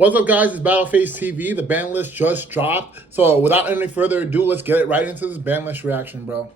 What's up, guys? It's Battleface TV. The ban list just dropped. So without any further ado, let's get right into this ban list reaction, bro.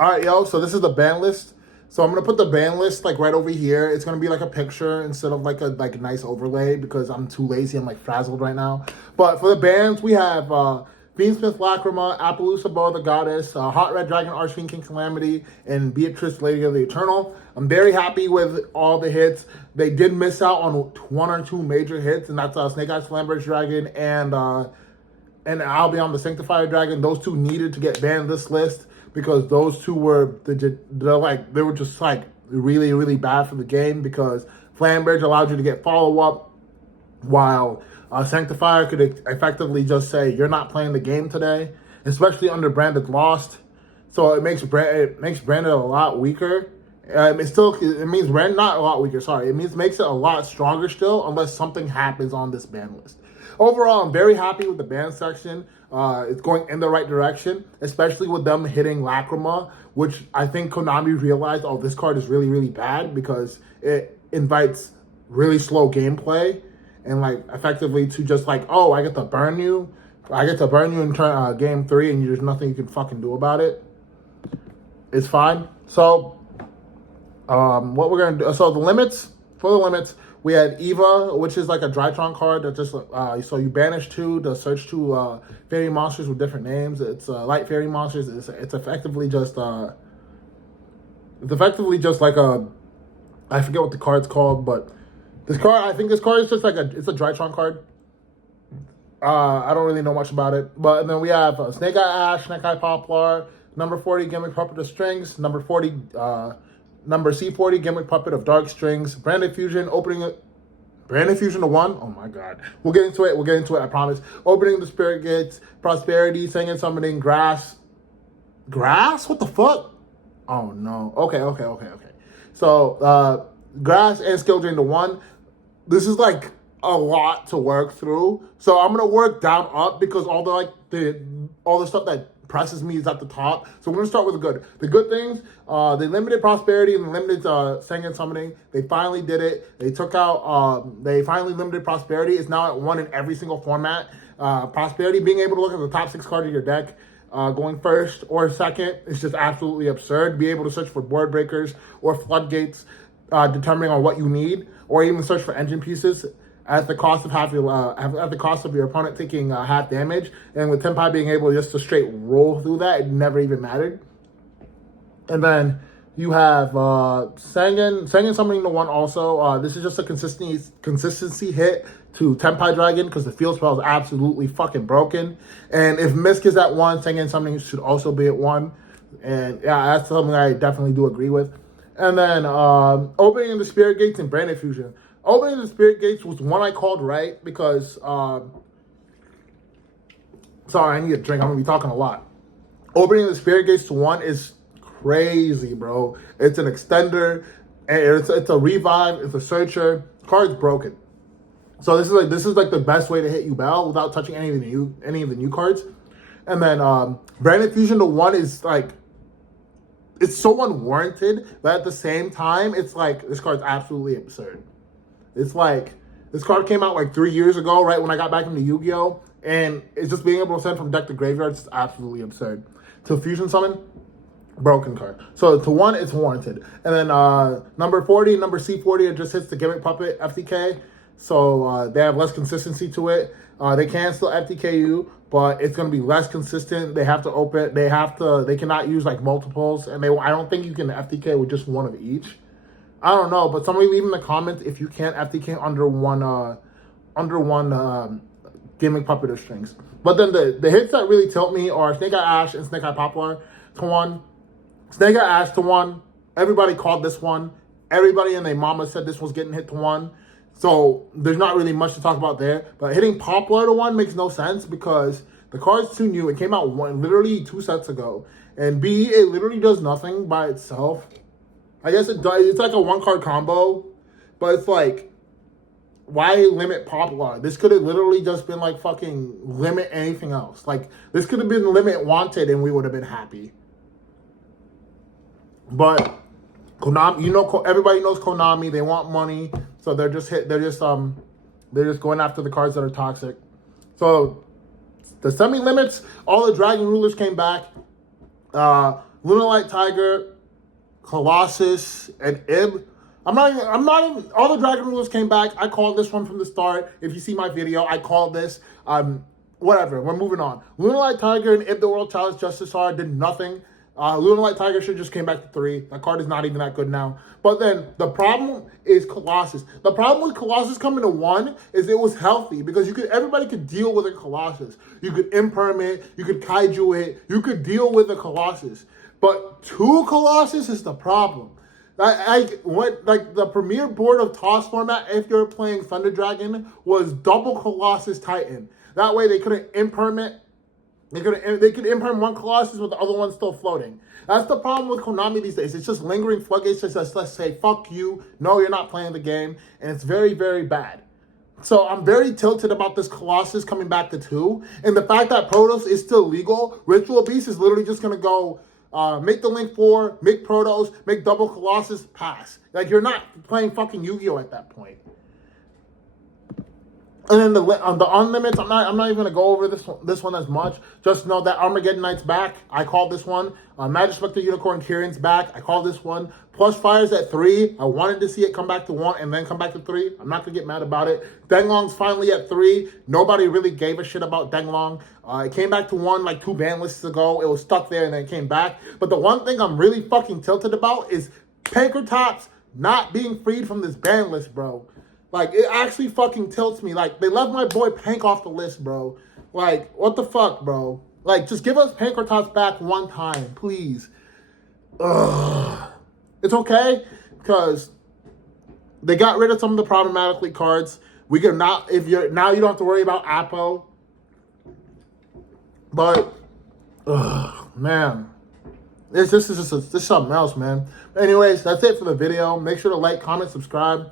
All right, yo. So this is the ban list. So I'm gonna put the ban list like right over here. It's gonna be like a picture instead of like a nice overlay because I'm too lazy. I'm like frazzled right now. But for the bans, we have Beansmith Lacrima, Appaloosa Boa the Goddess, Hot Red Dragon Archfiend King Calamity, and Beatrice Lady of the Eternal. I'm very happy with all the hits. They did miss out on one or two major hits, and that's Snake Eyes Flamberge Dragon and Albion the Sanctifier Dragon. Those two needed to get banned this list because those two were they were just like really, really bad for the game because Flamberge allowed you to get follow-up while Sanctifier could effectively just say, you're not playing the game today, especially under Branded Lost. So it makes Branded a lot weaker. It means Branded not a lot weaker, sorry. It makes it a lot stronger still unless something happens on this ban list. Overall, I'm very happy with the ban section. It's going in the right direction, especially with them hitting Lacrima, which I think Konami realized, oh, this card is really, really bad because it invites really slow gameplay. And like effectively to just like, oh, I get to burn you in game 3, and there's nothing you can fucking do about it. It's fine. So, what we're gonna do? So the limits we had Eva, which is like a Drytron card that just so you banish 2 to search 2 fairy monsters with different names. It's light fairy monsters. It's effectively just like a, I forget what the card's called, but. I think this card is just like it's a Drytron card. I don't really know much about it. But and then we have Snake Eye Ash, Snake Eye Poplar, number 40, Gimmick Puppet of Strings, number C40, Gimmick Puppet of Dark Strings, Branded Fusion, Branded Fusion to 1. Oh my god. We'll get into it, I promise. Opening the Spirit Gates, Prosperity, Singing, Summoning, Grass. Grass? What the fuck? Oh no. Okay. So, Grass and Skill Drain to 1. This is like a lot to work through. So I'm gonna work down up because all the stuff that presses me is at the top. So we're gonna start with the good. The good things, they limited Prosperity and limited Singing Summoning. They finally did it. They finally limited Prosperity. It's now at 1 in every single format. Prosperity, being able to look at the top 6 cards of your deck, going first or second is just absolutely absurd. Be able to search for board breakers or floodgates, determining on what you need, or even search for engine pieces at the cost of your opponent taking half damage. And with Tenpai being able just to straight roll through that, it never even mattered. And then you have Sangin Summoning to 1 also. This is just a consistency hit to Tenpai Dragon because the field spell is absolutely fucking broken. And if Misk is at 1, Sangin Summoning should also be at 1. And yeah, that's something I definitely do agree with. And then Opening the Spirit Gates and Branded Fusion. Opening the Spirit Gates was one I called right because, sorry, I need a drink. I'm going to be talking a lot. Opening the Spirit Gates to 1 is crazy, bro. It's an extender, and it's a revive, it's a searcher. Card's broken. So this is like the best way to hit Yubel without touching any of the new cards. And then Branded Fusion to 1 is like, it's so unwarranted, but at the same time, it's like, this card's absolutely absurd. It's like, this card came out like 3 years ago, right when I got back into Yu-Gi-Oh! And it's just being able to send from deck to graveyard is absolutely absurd. To Fusion Summon, broken card. So to 1, it's warranted. And then number 40, number C40, it just hits the Gimmick Puppet FTK. So they have less consistency to it. They can still FTK you, but it's going to be less consistent. They have to open, they cannot use like multiples, and I don't think you can FTK with just 1 of each. I don't know, but somebody leave in the comments if you can't FTK under one Gimmick Puppet of Strings. But then the hits that really tilt me are Snake Eye Ash and Snake Eye Poplar to 1. Snake Eye Ash to 1. Everybody called this one. Everybody and their mama said this was getting hit to 1. So there's not really much to talk about there. But hitting Poplar to 1 makes no sense because the card's too new. It came out literally 2 sets ago. And B, it literally does nothing by itself. I guess it does. It's like a 1-card combo. But it's like, why limit Poplar? This could have literally just been like fucking limit anything else. Like, this could have been limit Wanted and we would have been happy. But Konami, everybody knows Konami. They want money. So they're just going after the cards that are toxic. So the semi-limits, all the Dragon Rulers came back. Lunalight Tiger, Colossus, and Ib. I'm not even, all the Dragon Rulers came back. I called this one from the start. If you see my video, I called this. Whatever, we're moving on. Lunalight Tiger and Ib the World Challenge Justice R did nothing. Lunalight Tiger should just came back to 3. That card is not even that good now. But then the problem is Colossus. The problem with Colossus coming to 1 is it was healthy because everybody could deal with a Colossus. You could imperm it, you could kaiju it, you could deal with a Colossus. But 2 Colossus is the problem. The premier board of toss format, if you're playing Thunder Dragon, was double Colossus Titan. That way they couldn't imperm it. They could imperm one Colossus with the other one still floating. That's the problem with Konami these days. It's just lingering floodgates. Let's say, fuck you. No, you're not playing the game. And it's very, very bad. So I'm very tilted about this Colossus coming back to 2. And the fact that Protoss is still legal. Ritual Beast is literally just going to go make the Link 4, make Protoss, make double Colossus, pass. Like, you're not playing fucking Yu-Gi-Oh! At that point. And then the unlimits, I'm not even gonna go over this one as much. Just know that Armageddon Knight's back. I called this one. Magic Spectre Unicorn Kieran's back. I called this one. Plus Fire's at 3. I wanted to see it come back to 1 and then come back to 3. I'm not gonna get mad about it. Denglong's finally at 3. Nobody really gave a shit about Denglong. It came back to 1 like 2 ban lists ago. It was stuck there and then it came back. But the one thing I'm really fucking tilted about is Pankertops not being freed from this ban list, bro. Like, it actually fucking tilts me. Like, they left my boy Pank off the list, bro. Like, what the fuck, bro? Like, just give us Pankertops back one time, please. Ugh. It's okay, because they got rid of some of the problematic cards. We can not, now you don't have to worry about Apo. But, man. This is something else, man. But anyways, that's it for the video. Make sure to like, comment, subscribe.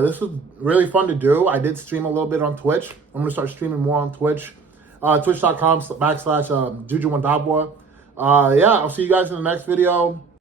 This was really fun to do. I did stream a little bit on Twitch. I'm going to start streaming more on Twitch. Twitch.com/JujuWandabwa. Yeah, I'll see you guys in the next video.